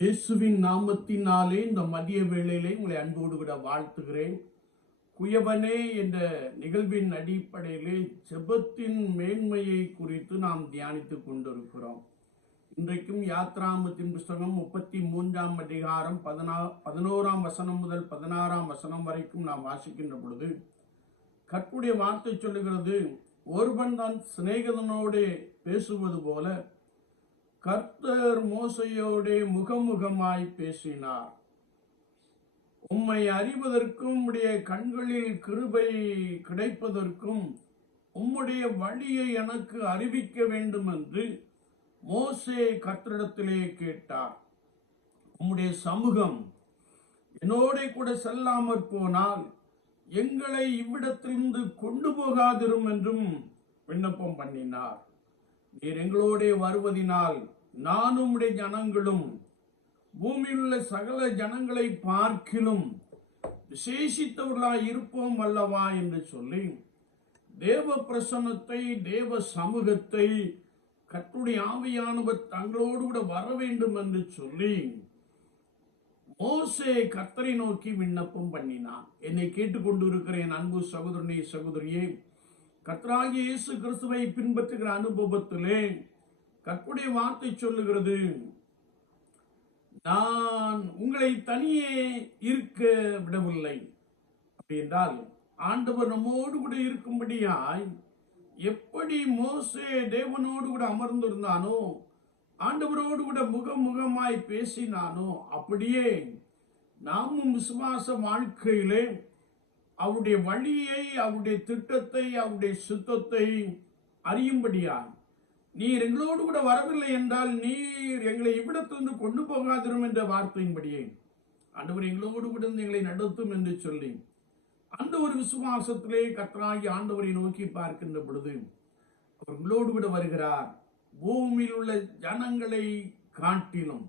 இயேசுவின் நாமத்தினாலே இந்த மதிய வேளையிலே உங்களை அன்போடு கூட வாழ்த்துகிறேன். குயவனே என்ற நிகழ்வின் அடிப்படையிலே ஜெபத்தின் மேன்மையை குறித்து நாம் தியானித்து கொண்டிருக்கிறோம். இன்றைக்கும் யாத்ராமத்தின் புஸ்தகம் முப்பத்தி மூன்றாம் அதிகாரம் பதினா பதினோராம் வசனம் முதல் பதினாறாம் வசனம் வரைக்கும் நாம் வாசிக்கின்ற பொழுது கற்புடைய வார்த்தை சொல்லுகிறது ஒருவன் தான் சிநேகிதனோடு பேசுவது போல கர்த்தர் மோசையோடே முகமுகமாய் பேசினார். உம்மை அறிவதற்கும் உடைய கண்களில் கிருபை கிடைப்பதற்கும் உம்முடைய வழியை எனக்கு அறிவிக்க வேண்டும் என்று மோசே கர்த்தரிடத்திலே கேட்டார். உம்முடைய சமூகம் என்னோட கூட செல்லாமற் போனால் எங்களை இவ்விடத்திலிருந்து கொண்டு போகாதிரும் என்றும் விண்ணப்பம் பண்ணினார். நீர் எங்களோடே வருவதினால் நானும் உடைய ஜனங்களும் பூமியில் உள்ள சகல ஜனங்களை பார்க்கிலும் விசேஷித்தவர்களாய் இருப்போம் அல்லவா என்று சொல்லி தேவ பிரசன்னத்தை தேவ சமூகத்தை கற்றுடைய ஆவியானவர் தங்களோடு கூட வர வேண்டும் என்று சொல்லி மோசே கத்தரை நோக்கி விண்ணப்பம் பண்ணினான் என்னை கேட்டுக்கொண்டு இருக்கிறேன் அன்பு சகோதரனே சகோதரியே கத்தராகிய இயேசு கிறிஸ்துவை பின்பற்றுகிற அனுபவத்திலே கற்புடைய வார்த்தை சொல்லுகிறது நான் உங்களை தனியே இருக்க விடவில்லை. அப்படி என்றால் ஆண்டவர் நம்மோடு கூட இருக்கும்படியாய் எப்படி மோசே தேவனோடு கூட அமர்ந்திருந்தானோ ஆண்டவரோடு கூட முகமுகமாய் பேசினானோ அப்படியே நாமும் விசுவாச வாழ்க்கையிலே அவருடைய வழியை அவருடைய திட்டத்தை அவருடைய சுத்தத்தை அறியும்படியான் நீர் எங்களோடு கூட வரவில்லை என்றால் நீர் எங்களை இவ்விடத்திலிருந்து கொண்டு போகாதிரும் என்ற வார்த்தையின்படியே. ஆண்டவர் எங்களோடு கூட இருந்து எங்களை நடத்தும் என்று சொல்லி அந்த ஒரு விசுவாசத்திலே கத்தராகி ஆண்டவரை நோக்கி பார்க்கின்ற பொழுது அவர் உங்களோடு கூட வருகிறார். பூமியில் உள்ள ஜனங்களை காட்டிலும்